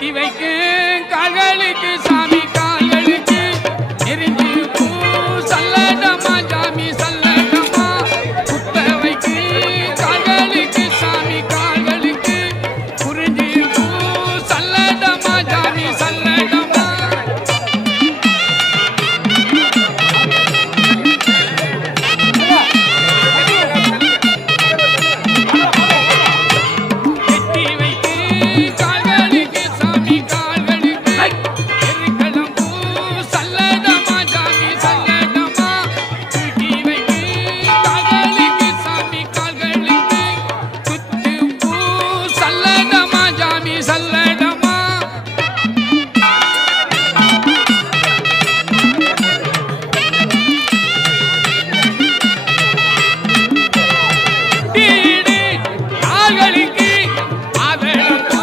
கட்டி வைக்கு கால்களுக்கு சாமி கால்களுக்கு எரிஞ்சு பூ சல்லடமா ஜாமி சல்லடமா குத்த வைக்கு கால்களுக்கு சாமி கால்களுக்கு குறிஞ்சி பூ சல்லடமா ஜாமி சல்லடமா கட்டி வைக்கு கால்களுக்கு சாமி கால்களுக்கு எரிக்கலம் பூ சல்லடமா ஜாமி சல்லடமா கட்டி வைக்கு கால்களுக்கு சாமி கால்களுக்கு குத்து பூ சல்லடமா ஜாமி சல்லடமா தீடி கால்களுக்கு ஆதரம் பூ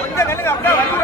கொஞ்சம்